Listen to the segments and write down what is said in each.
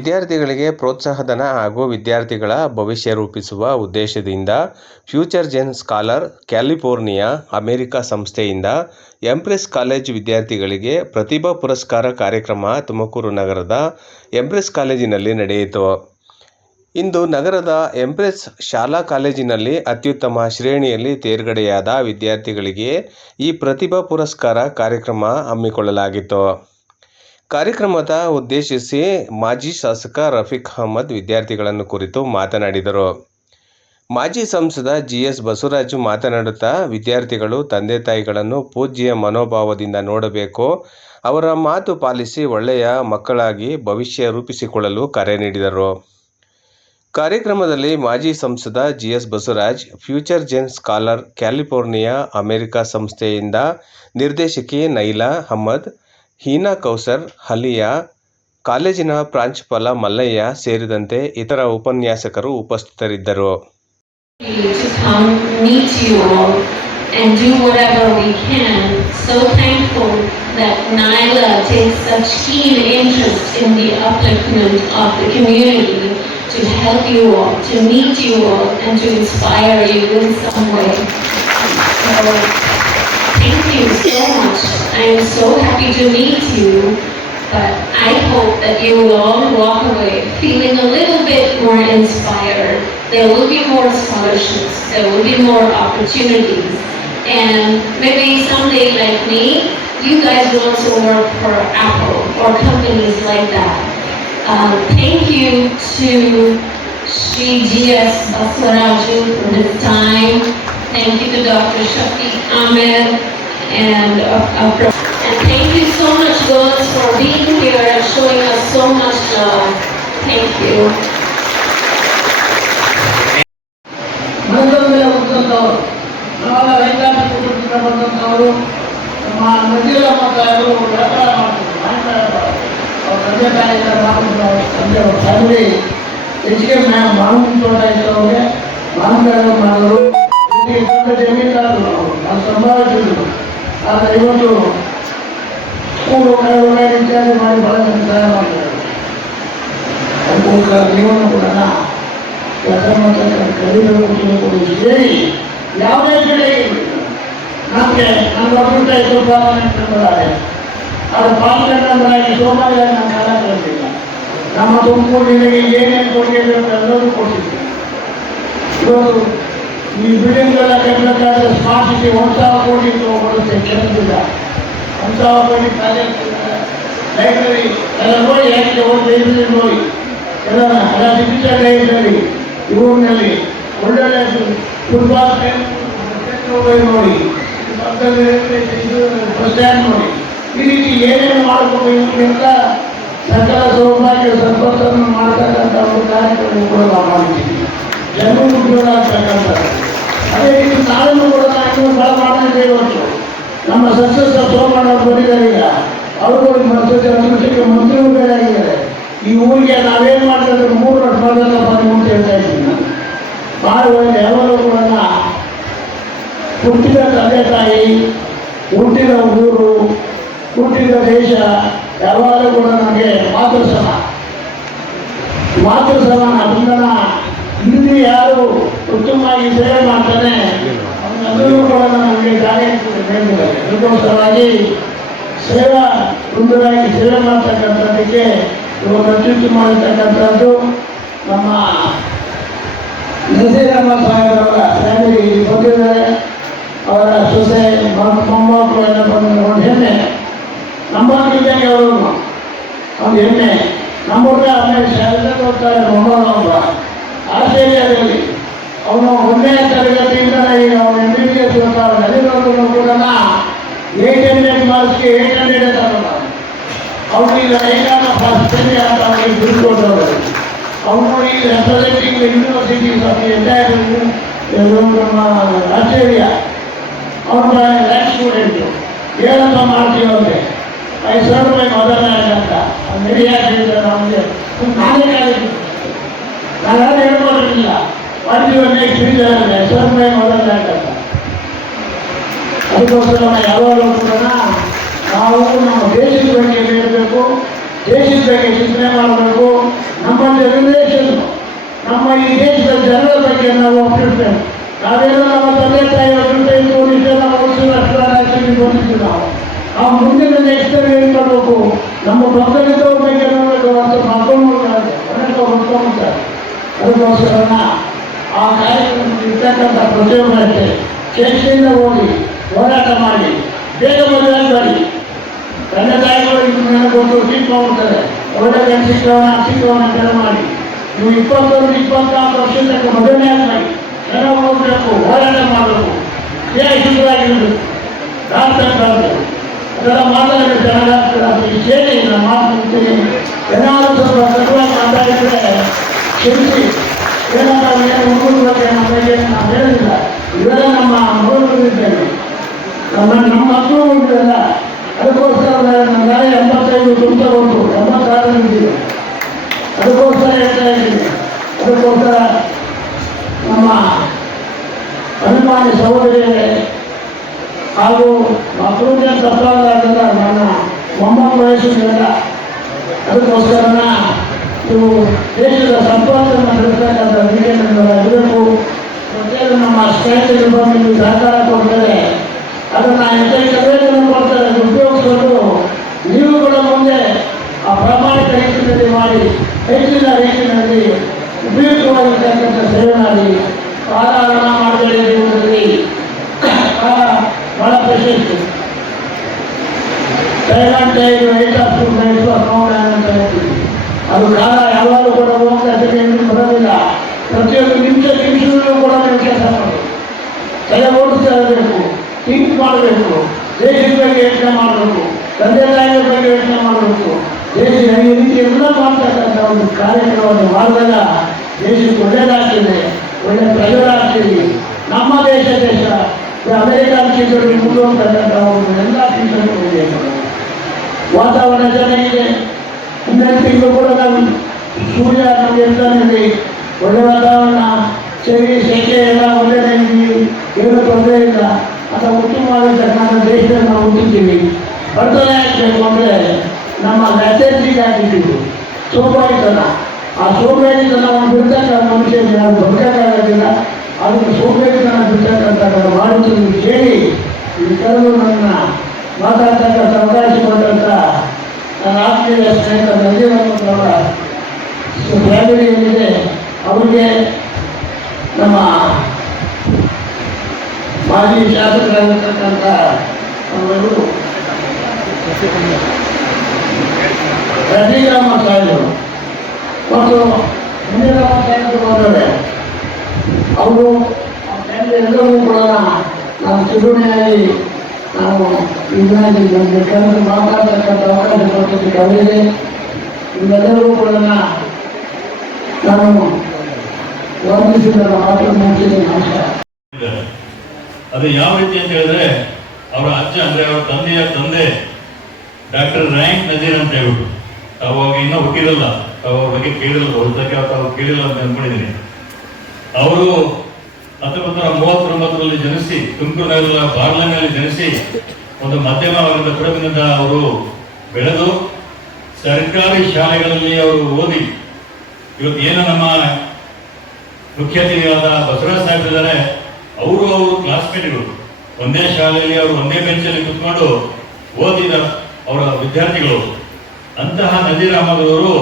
ವಿದ್ಯಾರ್ಥಿಗಳಿಗೆ ಪ್ರೋತ್ಸಾಹಧನ ಹಾಗೂ ವಿದ್ಯಾರ್ಥಿಗಳ ಭವಿಷ್ಯ ರೂಪಿಸುವ ಉದ್ದೇಶದಿಂದ future gen scholar California America ಸಂಸ್ಥೆಯಿಂದ ಎಂಪ್ರೆಸ್ ಕಾಲೇಜ್ ವಿದ್ಯಾರ್ಥಿಗಳಿಗೆ ಪ್ರತಿಭಾ ಪುರಸ್ಕಾರ ಕಾರ್ಯಕ್ರಮ ತುಮಕೂರು ನಗರದ ಎಂಪ್ರೆಸ್ ಕಾಲೇಜಿನಲ್ಲಿ ನಡೆಯಿತು. ಇಂದು ನಗರದ ಎಂಪ್ರೆಸ್ ಶಾಲಾ ಕಾಲೇಜಿನಲ್ಲಿ ಅತ್ಯುತ್ತಮ ಶ್ರೇಣಿಯಲ್ಲಿ ತೇರ್ಗಡೆಯಾದ ವಿದ್ಯಾರ್ಥಿಗಳಿಗೆ ಈ ಪ್ರತಿಭಾ ಪುರಸ್ಕಾರ ಕಾರ್ಯಕ್ರಮ ಹಮ್ಮಿಕೊಳ್ಳಲಾಗಿತ್ತು. ಕಾರ್ಯಕ್ರಮದ ಉದ್ದೇಶಿಸಿ ಮಾಜಿ ಶಾಸಕ ರಫೀಕ್ ಅಹಮದ್ ವಿದ್ಯಾರ್ಥಿಗಳನ್ನು ಕುರಿತು ಮಾತನಾಡಿದರು. ಮಾಜಿ ಸಂಸದ ಜಿಎಸ್ ಬಸವರಾಜು ಮಾತನಾಡುತ್ತಾ, ವಿದ್ಯಾರ್ಥಿಗಳು ತಂದೆ ತಾಯಿಗಳನ್ನು ಪೂಜ್ಯ ಮನೋಭಾವದಿಂದ ನೋಡಬೇಕು, ಅವರ ಮಾತು ಪಾಲಿಸಿ ಒಳ್ಳೆಯ ಮಕ್ಕಳಾಗಿ ಭವಿಷ್ಯ ರೂಪಿಸಿಕೊಳ್ಳಲು ಕರೆ ನೀಡಿದರು. ಕಾರ್ಯಕ್ರಮದಲ್ಲಿ ಮಾಜಿ ಸಂಸದ G S Basavaraj, future gen scholar California America ಸಂಸ್ಥೆಯಿಂದ ನಿರ್ದೇಶಕಿ ನೈಲಾ ಅಹಮದ್, ಹೀನಾ ಕೌಸರ್, ಅಲಿಯಾ, ಕಾಲೇಜಿನ ಪ್ರಾಂಶುಪಾಲ ಮಲ್ಲಯ್ಯ ಸೇರಿದಂತೆ ಇತರ ಉಪನ್ಯಾಸಕರು ಉಪಸ್ಥಿತರಿದ್ದರು. And do whatever we can. So thankful that Naila takes such keen interest in the upliftment of the community, to help you all, to meet you all, and to inspire you in some way. So, thank you so much. I am so happy to meet you, but I hope that you will all walk away feeling a little bit more inspired. There will be more scholarships, there will be more opportunities. And maybe someday, like me, you guys will also work for Apple or companies like that. Thank you to Shri G.S. Baswaraju for his time. Thank you to Dr. Shafiq Ahmed and thank you so much, girls, for being here and showing us so much love. Thank you. ನಾವೆಲ್ಲ ರೈತಾಪಿ ಕುಟುಂಬದಿಂದ ಬಂದಂಥವರು. ನಮ್ಮ ನದಿಯಲ್ಲಮ್ಮ ತಾಯಿಗಳು ವ್ಯಾಪಾರ ಮಾಡ್ತಿದ್ರು, ಅವ್ರ ತಂದೆ ತಾಯಿಗಳ ತಂದೆ ಅವ್ರ ಫ್ಯಾಮಿಲಿ ಹೆಚ್ಚಿಗೆ ಮಾವಿನ ತೋಟ ಇತ್ತು, ಅವ್ರಿಗೆ ಮಾವಿನ ಮಾಡಿದ್ರು. ದೊಡ್ಡ ಜಮೀನ್ದಾರರು ನಾವು ಸಂಭಾಳಿಸಿದ್ರು. ಆದರೆ ಇವತ್ತು ಸ್ಕೂಲು ಇತ್ಯಾದಿ ಮಾಡಿ ಬಹಳ ಜನ ಸಹಾಯ ಮಾಡಿದ್ದಾರೆ. ಅದಕ್ಕೋಸ್ಕರ ನೀವನ್ನು ಕೂಡ ಕೆಲಸ ಮಾಡ್ತಕ್ಕಂಥ ಕಲಿಬೇಕು ಸೇರಿ ಯಾವುದೇ ಕಡೆ ನಮಗೆ ನಮ್ಮ ಅಭಿವೃದ್ಧಿ ಸ್ವಲ್ಪ ನೆನಪಿದ್ದಾರೆ. ಅದು ಪಾಲ್ಗೊಂಡಾಗಿ ಸೋಮಾರಿ ನಮ್ಮ ಕಾಲ ಕಲಿತಿಲ್ಲ. ನಮ್ಮ ತುಮಕೂರಿನಲ್ಲಿ ಏನೇನು ಕೊಡುಗೆ ಬೇಕು ಎಲ್ಲರೂ ಕೊಡ್ತಿದ್ವಿ. ಇವತ್ತು ಈ ಬಿಲ್ಡಿಂಗ್ಗಳ ಕಟ್ಟಬೇಕಾದ್ರೆ ಸ್ಮಾರ್ಟ್ ಸಿಟಿ 1,000 ಕೋಟಿ ಬರುತ್ತೆ, ಕೆಲಸದಿಲ್ಲ. 1,000 ಕೋಟಿ ಕಾಲೇಜ್ ಲೈಬ್ರರಿ ಎಲ್ಲ ನೋಡಿ, ಯಾಕೆ ಲೈಬ್ರರಿ ನೋಡಿ ಎಲ್ಲ ಡಿಜಿಟಲ್ ಲೈಬ್ರರಿ ಊರಿನಲ್ಲಿ ಒಳ್ಳೊಳ್ಳೆ ಫುಟ್ಬಾಲ್ ನೋಡಿ, ಬಸ್ ಸ್ಟ್ಯಾಂಡ್ ನೋಡಿ, ಈ ರೀತಿ ಏನೇನು ಮಾಡಬೇಕು ಅಂತ ಸರ್ಕಾರ ಸೌಭಾಗ್ಯ ಸಂಪತ್ತನ್ನು ಮಾಡ್ತಕ್ಕಂಥ ಒಂದು ಕಾರ್ಯಕ್ರಮ ಕೂಡ ನಾವು ಮಾಡಿದ್ದೀವಿ. ಜನರು ಉಪಯೋಗ ಆಗ್ತಕ್ಕಂಥದ್ದು. ಅದೇ ರೀತಿ ನಾಳನ್ನು ಕೂಡ ಇನ್ನೂ ಭಾಳ ಮಾಡಿದ್ದೇವೆ. ಇವತ್ತು ನಮ್ಮ ಸಕ್ಸಸ್ ಸೋಮಣ್ಣ ಬಂದಿದ್ದಾರೆ. ಈಗ ಅವರು ಸಂಸ್ಕೃತಿಗೆ ಮಂತ್ರಿಗಳು ಬೇರೆ ಆಗಿದ್ದಾರೆ. ಈ ಊರಿಗೆ ನಾವೇನು ಮಾಡ್ತಾರೆ 3 ವರ್ಷ ಮಾಡಬೇಕಪ್ಪ ನೀವು ಅಂತ ಹೇಳ್ತಾ ಇದ್ದೀನಿ. ನಾನು ಮಾಡುವ ಯಾವಾಗಲೂ ಕೂಡ ಹುಟ್ಟಿದ ತಂದೆ ತಾಯಿ, ಹುಟ್ಟಿದ ಊರು, ಹುಟ್ಟಿದ ದೇಶ ಯಾವಾಗಲೂ ಕೂಡ ನಮಗೆ ಮಾತೃ ಸಮಾನ. ಅದನ್ನ ಇಲ್ಲಿ ಯಾರು ಉತ್ತಮವಾಗಿ ಸೇವೆ ಮಾಡ್ತಾನೆ ಅದನ್ನು ಕೂಡ ನಮಗೆ ಕಾರ್ಯ ಹೇಳಿದ್ದಾರೆ. ಅದಕ್ಕೋಸ್ಕರವಾಗಿ ಸೇವಾ ವೃಂದರಾಗಿ ಸೇವೆ ಮಾಡ್ತಕ್ಕಂಥದ್ದಕ್ಕೆ ಇವಾಗ ಅತ್ಯುತ್ತಮ ಮಾಡಿರ್ತಕ್ಕಂಥದ್ದು ನಮ್ಮ ನರಸಿಂಹರಾಮ ಸಾಹೇಬರ ಫ್ಯಾಮಿಲಿ ಬಂದಿದ್ದಾರೆ. ಅವರ ಸೊಸೆ ಮೊಮ್ಮಕ್ಕಳು ಎಲ್ಲ ಬಂದು ನೋಡಿ ಹೆಮ್ಮೆ ನಮ್ಮಂತಿದ್ದಂಗೆ ಅವರು ಒಂದು ಹೆಮ್ಮೆ. ನಮ್ಮೂರ ಆಮೇಲೆ ಶಾಲೆ ಹೋಗ್ತಾರೆ ಮೊಮ್ಮಗ ಆಸ್ಟ್ರೇಲಿಯಾದಲ್ಲಿ. ಅವನು 1ನೇ ತರಗತಿಯಿಂದ ಈಗ ಅವನು MBBS ಓದ್ತಾರೆ. ನದಿರೋದು ಕೂಡ 800 ಮಾರ್ಕ್ಸ್ಗೆ 800 ತಗೊಂಡ. ಅವನಿಗೆ ಐಕಾನ ಫಸ್ಟ್ ಅಂತ ಅವನಿಗೆ ದುಡ್ಡು ಕೊಟ್ಟವರು. ಅವನು ಈಗ representing universities of the entire ನಮ್ಮ ಆಸ್ಟ್ರೇಲಿಯಾ. ಅವನ ರ್ಯಾಂಕ್ ಸ್ಟೂಡೆಂಟು ಏನಂತ ಮಾಡ್ತೀವಿ ಅಂದರೆ 5,000 ರೂಪಾಯಿ ಮೊದಲನೇ ಅಂತ ಮೆಡಿಯಾಕ್ ಹೇಳ್ತಾರೆ. ಅವನಿಗೆ ನಾನೇ ಕಾಲೇಜು ನಾನು ಹೇಳ್ಕೊಟ್ಟಿರಲಿಲ್ಲ. ಮಾಡ್ತೀವಿ ನೆಕ್ಸ್ಟ್ 5,000 ರೂಪಾಯಿ ಮೊದಲನೇ ಅಂತ. ಅದಕ್ಕೋಸ್ಕರ ಯಾವಾಗಲೂ ಕೂಡ ನಾವು ನಮ್ಮ ದೇಶದ ಬಗ್ಗೆ ಹೇಳಬೇಕು, ದೇಶದ ಬಗ್ಗೆ ಚಿಂತನೆ ಮಾಡಬೇಕು. ನಮ್ಮ ಜನರೇಷನ್, ನಮ್ಮ ಈ ದೇಶದ ಜನರ ಬಗ್ಗೆ ನಾವು ಅಪ್ಪಿರ್ತೇವೆ. ನಾವೇನೋ ನಮ್ಮ ತಂದೆ ತಾಯಿ ಅಭಿವೃದ್ಧಿ ಇಷ್ಟೆಲ್ಲ ಓದಿಸಿ ರಾಷ್ಟ್ರೀಯ ಬಂದಿದ್ದು ನಾವು. ಆ ಮುಂದಿನ ನೆಕ್ಸ್ಟಲ್ಲಿ ಏನು ಮಾಡಬೇಕು, ನಮ್ಮ ಮಕ್ಕಳಿದ್ದವ್ರ ಬಗ್ಗೆ ನೋಡಬೇಕು ಅಂತ ಮಕ್ಕಳು ಹೊಂದ್ಕೊಂಡ್ಬಿಡ್ತಾರೆ. ಅದಕ್ಕೋಸ್ಕರ ಆ ಕಾರ್ಯಕ್ರಮದಲ್ಲಿ ಇರ್ತಕ್ಕಂಥ ಪ್ರತಿಯೊಬ್ಬರು ಅಷ್ಟೇ ಚೇಷ್ಟೆಯಿಂದ ಹೋಗಿ ಹೋರಾಟ ಮಾಡಿ ಬೇಗ ಮದುವೆ ಮಾಡಿ. ತಂದೆ ತಾಯಿಗಳು ಇದನ್ನ ಕೊಟ್ಟು ಸೀಟ್ ಮಾಡ್ತಾರೆ, ಒಳ್ಳೆ ಗಂಟು ಸಿಕ್ಕವನ ಕೆಲ ಮಾಡಿ. ನೀವು 21-24 ವರ್ಷದ ತನಕ ಮದುವೆ ಮಾಡಿ ಚೆನ್ನಾಗಿ ಹೋಗ್ಬೇಕು, ಹೋರಾಟ ಮಾಡಬೇಕು, ಶುದ್ಧವಾಗಿರಬೇಕು, ರಾಷ್ಟ್ರಕ್ಕಾಗಬೇಕು. ಅದೆಲ್ಲ ಮಾತಾಡಿದ್ರೆ ಚೆನ್ನಾಗಾಗ್ತದೆ. ಅದು ಸೇರಿ ನಾನು ಮಾತಾಡ್ತೀನಿ. ಏನಾದರೂ ಸ್ವಲ್ಪ ಕಟುವಾಗಿ ಮಾತಾಡಿದರೆ ಕ್ಷಮಿಸಿ. ಏನಾದರೂ ಏನು ಹುಡುಗರ ಬಗ್ಗೆ ನಮ್ಮ ಬಗ್ಗೆ ನಾವು ಹೇಳಿಲ್ಲ. ಇವೆಲ್ಲ ನಮ್ಮ ಮಗಳಿದ್ದೇವೆ, ನಮ್ಮ ಮಕ್ಕಳು ಉಂಟಲ್ಲ. ಅದಕ್ಕೋಸ್ಕರ ನನ್ನ ಗಾಯ 85 ತುಂಬ ಬಂತು, 86 ಇದ್ದೀವಿ. ಅದಕ್ಕೋಸ್ಕರ ಹೇಳ್ತಾ ಇದ್ದೀನಿ. ಅದಕ್ಕೋಸ್ಕರ ನಮ್ಮ ಅಭಿಮಾನಿ ಸಹೋದರಿಯರೇ ಹಾಗೂ ಮಕ್ಕಳಿಗೆ ತಪ್ಪಾಗಲ್ಲ, ನನ್ನ ಮೊಮ್ಮಕ್ಕಳ ವಯಸ್ಸಿಲ್ಲ. ಅದಕ್ಕೋಸ್ಕರ ನೀವು ದೇಶದ ಸಂಪತ್ತನ್ನು ಬೆಳೆಸ್ತಕ್ಕಂಥ ಇರಬೇಕು. ಪ್ರತಿಯೊಂದು ನಮ್ಮ ಸ್ನೇಹಿತರು ಬಂದು ನೀವು ಸಹಕಾರ ಕೊಡ್ತಾರೆ, ಅದನ್ನು ಹೆಚ್ಚು ವೇತನ ಕೊಡ್ತಾರೆ. ಉಪಯೋಗಿಸ್ಕೊಂಡು ನೀವು ಕೂಡ ಮುಂದೆ ಆ ಪ್ರಾಮಾಣಿಕ ರೀತಿಯಲ್ಲಿ ಮಾಡಿ ಹೆಚ್ಚಿನ ರೀತಿಯಲ್ಲಿ ಉಪಯುಕ್ತವಾಗಿರ್ತಕ್ಕಂಥ ಸೇವೆ ಮಾಡಿ. ಕಾಲ ಹಣ ಮಾಡಬೇಡಿ ಜೀವನದಲ್ಲಿ. ಕಾಲ ಬಹಳ ಪ್ರಶಸ್ತಿ. ಥೈಲ್ಯಾಂಡ್ ಟೈಮ್ ಅಂತ ಹೇಳ್ತೀವಿ. ಅದು ಕಾಲ ಯಾವಾಗಲೂ ಕೂಡ ಹೋಗ್ತಾ ಬರೋದಿಲ್ಲ. ಪ್ರತಿಯೊಂದು ನಿಮಿಷದಲ್ಲೂ ಕೂಡ ನೀವು ಕೆಲಸ ಮಾಡಬೇಕು, ತಲೆ ಓಡಿಸ್ತಾ ಇರಬೇಕು, ಥಿಂಕ್ ಮಾಡಬೇಕು, ದೇಶದ ಬಗ್ಗೆ ಯೋಚನೆ ಮಾಡಬೇಕು, ತಂದೆ ತಾಯಿಯ ಬಗ್ಗೆ ಯೋಚನೆ ಮಾಡಬೇಕು. ದೇಶ ಈ ರೀತಿ ಎಲ್ಲ ಮಾಡ್ತಕ್ಕಂಥ ಒಂದು ಕಾರ್ಯಕ್ರಮವನ್ನು ಮಾಡಿದಾಗ ದೇಶಕ್ಕೆ ಒಳ್ಳೆಯದಾಗ್ತದೆ, ಒಳ್ಳೆಯ ಪ್ರಜೆಗಳಾಗ್ತೀವಿ. ನಮ್ಮ ದೇಶ ಅಮೆರಿಕನ್ ಕ್ಷೇತ್ರದಲ್ಲಿ ಮುಂದುವರ್ತಕ್ಕಂಥ ಒಂದು ಎಲ್ಲ ಕ್ಷೇತ್ರಗಳು ಇದೆ. ವಾತಾವರಣ ಚೆನ್ನಾಗಿದೆ. ಮುಂದಿನ ತಿಂಗಳು ಕೂಡ ನಾವು ಸೂರ್ಯ ನಮಗೆ ಇರ್ತಾನೆ, ಒಳ್ಳೆ ವಾತಾವರಣ, ಚಳಿ ಸೆಕೆ ಎಲ್ಲ ಒಳ್ಳೆಯದೇ ಇದ್ದೀವಿ, ಏನು ತೊಂದರೆ ಇಲ್ಲ. ಅಂತ ಉತ್ತಮವಾಗಿರ್ತಕ್ಕಂಥ ದೇಶದಲ್ಲಿ ನಾವು ಹುಟ್ಟಿದ್ದೀವಿ. ಬರ್ತನೆ ಆಗಬೇಕು ಅಂದರೆ ನಮ್ಮ ಮೆಸೇಜಿಗೆ ಹಾಕಿದ್ದೀವಿ ಸೋಂಬೇರಿತನ. ಆ ಸೋಂಬೇರಿತನವನ್ನು ಬಿಡ್ತಕ್ಕಂಥ ಮನುಷ್ಯನಿಗೆ ನಾವು ಬದುಕಕ್ಕಾಗೋದಿಲ್ಲ. ಅದನ್ನು ಸೋಂಬೇರಿತನ ಬಿಡ್ತಕ್ಕಂಥ ಮಾಡುತ್ತಿದ್ದು ಕೇಳಿ ಈ ಕರೆದು ನನ್ನ ಮಾತಾಡ್ತಕ್ಕಂಥ ಅವಕಾಶ ಕೊಟ್ಟಂಥ ನನ್ನ ಆತ್ಮೀಯ ಸ್ನೇಹಿತ ನಂಜೇಗೌಡರವರ ಫ್ಯಾಮಿಲಿ ಏನಿದೆ ಅವರಿಗೆ, ನಮ್ಮ ಮಾಜಿ ಶಾಸಕರಾಗಿರ್ತಕ್ಕಂಥ ಅವರು ರಜೀರಾಮ ಸಾಹೇಬರು ಮತ್ತು ಮುಂದಿರಾಮ ಸಾಹೇಬರು ಹೋದರೆ ಅವರು ಎಲ್ಲರೂ ಕೂಡ ನಾನು ಚಿರುಣಿಯಾಗಿ ನಾವು ಇದಾಗಿ ನಮಗೆ ಕರೆದು ಮಾತಾಡ್ತಕ್ಕಂಥ ಅವಕಾಶ ಕೊಟ್ಟಿದ್ದಕ್ಕೆ ಅವರಿಗೆ ಇವೆಲ್ಲರೂ ಕೂಡ ನಾನು ವಂದಿಸಿದ ಮಾತು ಮುಗಿಸಿದ ನಮಸ್ಕಾರ. ಅದು ಯಾವ ರೀತಿ ಅಂತ ಹೇಳಿದ್ರೆ, ಅವರ ಅಜ್ಜ ಅಂದ್ರೆ ಅವರ ತಂದೆಯ ತಂದೆ ಡಾಕ್ಟರ್ ರ್ಯಾಂಕ್ ನಜೀರ್ ಅಂತ ಹೇಳ್ಬಿಟ್ಟು, ಅವಾಗ ಇನ್ನೂ ಹುಟ್ಟಿರಲ್ಲ, ಅವ್ರ ಬಗ್ಗೆ ಕೇಳಿಲ್ಲ, ಹೊರತಕ್ಕೆ ತಾವು ಕೇಳಿಲ್ಲ ಅಂತ ಅನ್ಕೊಂಡಿದ್ದೀನಿ. ಅವರು 1939ರಲ್ಲಿ ಜನಿಸಿ ತುಮಕೂರಿನ ಬಾರ್ಲನಲ್ಲಿ ಜನಿಸಿ ಒಂದು ಮಧ್ಯಮ ವರ್ಗದ ಕುಟುಂಬದಿಂದ ಅವರು ಬೆಳೆದು ಸರ್ಕಾರಿ ಶಾಲೆಗಳಲ್ಲಿ ಅವರು ಓದಿ ಇವತ್ತು ಏನು ನಮ್ಮ ಮುಖ್ಯಾತಿಥಿಯಾದ ಬಸವರಾಜ ಸಾಹೇಬರಿದ್ದಾರೆ, ಅವರು ಕ್ಲಾಸ್ಮೇಟ್ಗಳು ಒಂದೇ ಶಾಲೆಯಲ್ಲಿ ಅವರು ಒಂದೇ ಬೆಂಚಲ್ಲಿ ಕುತ್ಕೊಂಡು ಓದಿದ ಅವರ ವಿದ್ಯಾರ್ಥಿಗಳು. ಅಂತಹ ನಜೀರ್ ಅಹಮದ್ ಅವರು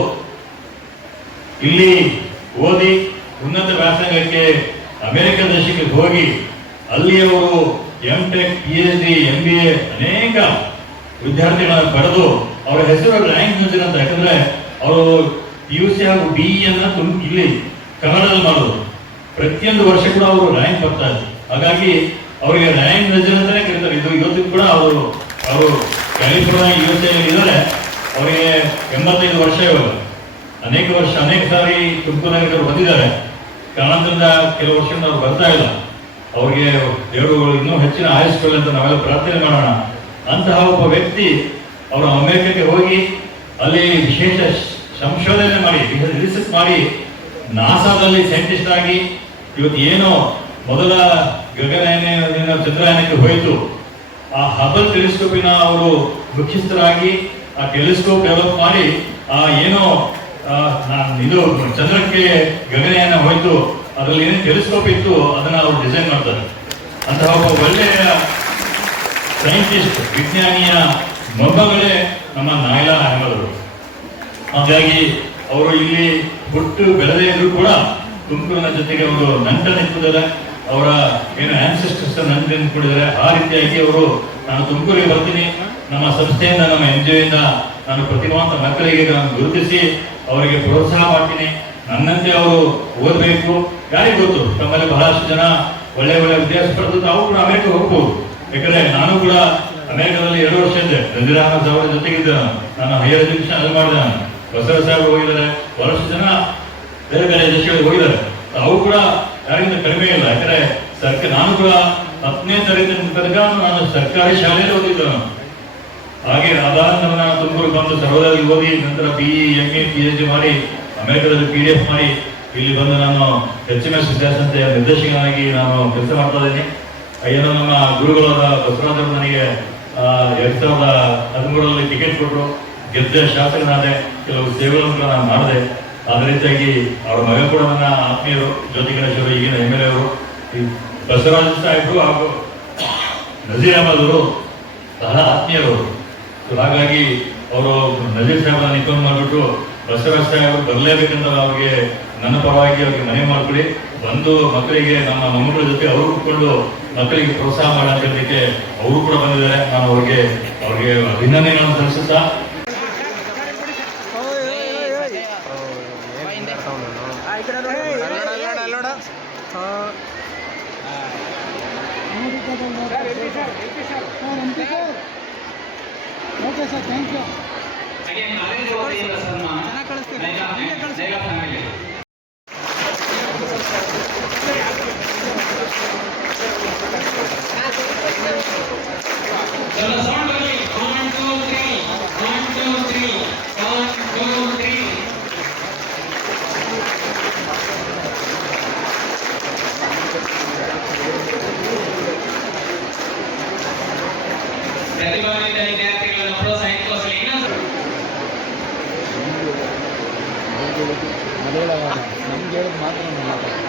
ಇಲ್ಲಿ ಓದಿ ಉನ್ನತ ವ್ಯಾಸಂಗಕ್ಕೆ ಅಮೆರಿಕ ದೇಶಕ್ಕೆ ಹೋಗಿ ಅಲ್ಲಿ ಅವರು MTech, PhD, MBA ಅನೇಕ ವಿದ್ಯಾರ್ಥಿಗಳನ್ನು ಪಡೆದು ಅವರ ಹೆಸರು ರ್ಯಾಂಕ್ ನಜೀರ್ ಅಂತ. ಯಾಕಂದ್ರೆ ಅವರು PUC ಹಾಗೂ BE ಇಲ್ಲಿ ಕನ್ನಡದಲ್ಲಿ ಮಾಡೋದು. ಪ್ರತಿಯೊಂದು ವರ್ಷ ಕೂಡ ಅವರು ರ್ಯಾಂಕ್ ಬರ್ತಾ ಇದ್ರು. ಹಾಗಾಗಿ ಅವರಿಗೆ ರ್ಯಾಂಕ್ ನಜೀರ್ ಅಂತಾನೆ ಕರೀತಾರೆ. ಇದು ಇವತ್ತು ಕೂಡ ಅವರು ಕ್ಯಾಲಿಫೋರ್ನಿಯಾ USA ಇದ್ದಾರೆ. ಅವರಿಗೆ 85 ವರ್ಷ ಇವಾಗ. ಅನೇಕ ಸಾರಿ ತುಮಕೂರು ನಗರಕ್ಕೆ ಬಂದಿದ್ದಾರೆ. ಕಾರಣದಿಂದ ಕೆಲವು ವರ್ಷದಿಂದ ಅವ್ರು ಬರ್ತಾ ಇಲ್ಲ. ಅವ್ರಿಗೆ ದೇವರುಗಳು ಇನ್ನೂ ಹೆಚ್ಚಿನ ಆಯಸ್ಕೊಳ್ಳಿ ಅಂತ ನಾವೆಲ್ಲ ಪ್ರಾರ್ಥನೆ ಮಾಡೋಣ. ಅಂತಹ ಒಬ್ಬ ವ್ಯಕ್ತಿ ಅವರು ಅಮೆರಿಕಕ್ಕೆ ಹೋಗಿ ಅಲ್ಲಿ ವಿಶೇಷ ಸಂಶೋಧನೆ ಮಾಡಿ, ರಿಸರ್ಚ್ ಮಾಡಿ, ನಾಸಾದಲ್ಲಿ ಸೈಂಟಿಸ್ಟ್ ಆಗಿ ಇವತ್ತು ಏನೋ ಮೊದಲ ಗಗನಯಾನ ಚಂದ್ರಯಾನಕ್ಕೆ ಹೋಯಿತು, ಆ ಹಬಲ್ ಟೆಲಿಸ್ಕೋಪಿನ ಅವರು ಮುಖ್ಯಸ್ಥರಾಗಿ ಆ ಟೆಲಿಸ್ಕೋಪ್ ಡೆವಲಪ್ ಮಾಡಿ ಆ ಏನೋ ಇದು ಚಂದ್ರಕ್ಕೆ ಗಗನೆಯನ್ನ ಹೋಯ್ತು, ಅದರಲ್ಲಿ ಏನೇನು ಟೆಲಿಸ್ಕೋಪ್ ಇತ್ತು ಅದನ್ನ ಅವರು ಡಿಸೈನ್ ಮಾಡ್ತಾರೆ. ಅಂತಹ ಒಬ್ಬ ಒಳ್ಳೆಯ ಸೈಂಟಿಸ್ಟ್, ವಿಜ್ಞಾನಿಯ ಮೊಮ್ಮಗಳೇ ನಮ್ಮ ನಾಯ್ಲಾ ಅಹಮದ್ ಅವರು. ಹಾಗಾಗಿ ಅವರು ಇಲ್ಲಿ ಹುಟ್ಟು ಬೆಳೆದೇ ಇದ್ರು ಕೂಡ ತುಮಕೂರಿನ ಜೊತೆಗೆ ಅವರು ನಂಟನಿಟ್ಟಿದ್ದಾರೆ. ಅವರ ಏನು ಆನ್ಸೆಸ್ಟರ್ಸ್ ನಂಟನಿಟ್ಕೊಂಡಿದ್ದಾರೆ. ಆ ರೀತಿಯಾಗಿ ಅವರು ನಾನು ತುಮಕೂರಿಗೆ ಬರ್ತೀನಿ, ನಮ್ಮ ಸಂಸ್ಥೆಯಿಂದ, ನಮ್ಮ NGO ಇಂದ ನಾನು ಪ್ರತಿಭಾವಂತ ಮಕ್ಕಳಿಗೆ ನಾನು ಗುರುತಿಸಿ ಅವರಿಗೆ ಪ್ರೋತ್ಸಾಹ ಮಾಡ್ತೀನಿ. ನನ್ನಂತೆ ಅವರು ಓದಬೇಕು. ಯಾರಿಗೆ ಗೊತ್ತು, ನಮ್ಮಲ್ಲಿ ಬಹಳಷ್ಟು ಜನ ಒಳ್ಳೆ ಒಳ್ಳೆ ವಿದ್ಯಾಭ್ಯಾಸ ಪಡೆದು ತಾವು ಕೂಡ ಅಮೆರಿಕ ಹೋಗ್ಬೋದು. ಯಾಕಂದ್ರೆ ನಾನು ಕೂಡ ಅಮೆರಿಕದಲ್ಲಿ 2 ವರ್ಷ ಇದ್ದೆ. ನಜೀರ್ ಅಹಮದ್ ಅವರ ಜೊತೆಗಿದ್ದೆ. ನಾನು ಹೈಯರ್ ಎಜುಕೇಶನ್ ಅಲ್ಲಿ ಮಾಡಿದೆ. ಬಸವರಾಜ್ ಸಾಹೇಬ್ ಹೋಗಿದ್ದಾರೆ, ಬಹಳಷ್ಟು ಜನ ಬೇರೆ ಬೇರೆ ದೇಶಗಳಿಗೆ ಹೋಗಿದ್ದಾರೆ. ಅವು ಕೂಡ ಯಾರಿಂದ ಕಡಿಮೆ ಇಲ್ಲ. ಯಾಕಂದ್ರೆ ನಾನು ಕೂಡ 10ನೇ ತರಗತಿ ತನಕ ನಾನು ಸರ್ಕಾರಿ ಶಾಲೆಯಲ್ಲಿ ಓದಿದ್ದೆ. ಹಾಗೆ ಅದಾದ ನಾನು ತುಮಕೂರು ಬಂದು ಸರ್ವದಲ್ಲಿ ಓದಿ ನಂತರ BE, MA, PhD ಮಾಡಿ ಅಮೆರಿಕದಲ್ಲಿ PDF ಮಾಡಿ ಇಲ್ಲಿ ಬಂದು ನಾನು HMS ವಿದ್ಯಾಸಂಸ್ಥೆಯ ನಿರ್ದೇಶಕನಾಗಿ ನಾನು ಕೆಲಸ ಮಾಡ್ತಾ ಇದ್ದೀನಿ. ಏನೋ ನಮ್ಮ ಗುರುಗಳಾದ ಬಸವರಾಜ್ ಅವರು ನನಗೆ 2013ರಲ್ಲಿ ಟಿಕೆಟ್ ಕೊಟ್ಟರು, ಗೆದ್ದೆ, ಶಾಸಕನಾದೆ, ಕೆಲವು ಸೇವೆಗಳನ್ನು ಕೂಡ ನಾನು ಮಾಡಿದೆ. ಅದೇ ರೀತಿಯಾಗಿ ಅವರ ಮಗ ಕೂಡ ನನ್ನ ಆತ್ಮೀಯರು, ಜ್ಯೋತಿ ಗಣೇಶವರು, ಈಗಿನ MLA ಅವರು. ಬಸವರಾಜ್ ಸಾಹೇಬರು ಹಾಗೂ ನಜೀರ್ ಅಹಮದ್ ಅವರು ಬಹಳ ಆತ್ಮೀಯರವರು. ಹಾಗಾಗಿ ಅವರು ನಜೀರ್ ಸಾಹೇಬ್ ನಿಂತ್ಕೊಂಡು ಮಾಡಿಬಿಟ್ಟು ಬಸವರಾಜ್ ಸಾಹೇಬ್ ಬರಲೇಬೇಕಂತ ಅವ್ರಿಗೆ ನನ್ನ ಪರವಾಗಿ ಅವ್ರಿಗೆ ಮನೆ ಮಾಡ್ಕೊಡಿ, ಬಂದು ಮಕ್ಕಳಿಗೆ, ನಮ್ಮ ಮೊಮ್ಮಕ್ಕಳ ಜೊತೆ ಅವರು ಕೂತ್ಕೊಂಡು ಮಕ್ಕಳಿಗೆ ಪ್ರೋತ್ಸಾಹ ಮಾಡೋದಕ್ಕೆ ಅವರು ಕೂಡ ಬಂದಿದ್ದಾರೆ. ನಾನು ಅವ್ರಿಗೆ ಅಭಿನಂದನೆಗಳನ್ನು ಸಲ್ಲಿಸುತ್ತಾ ಓಕೆ ಸರ್, ಥ್ಯಾಂಕ್ ಯು. ಪ್ರತಿಭಾನ್ವಿತ ವಿದ್ಯಾರ್ಥಿಗಳನ್ನು ಪ್ರೋತ್ಸಾಹಿಸಲು ನಮ್ಗೆ ಹೇಳೋದು ಮಾತ್ರ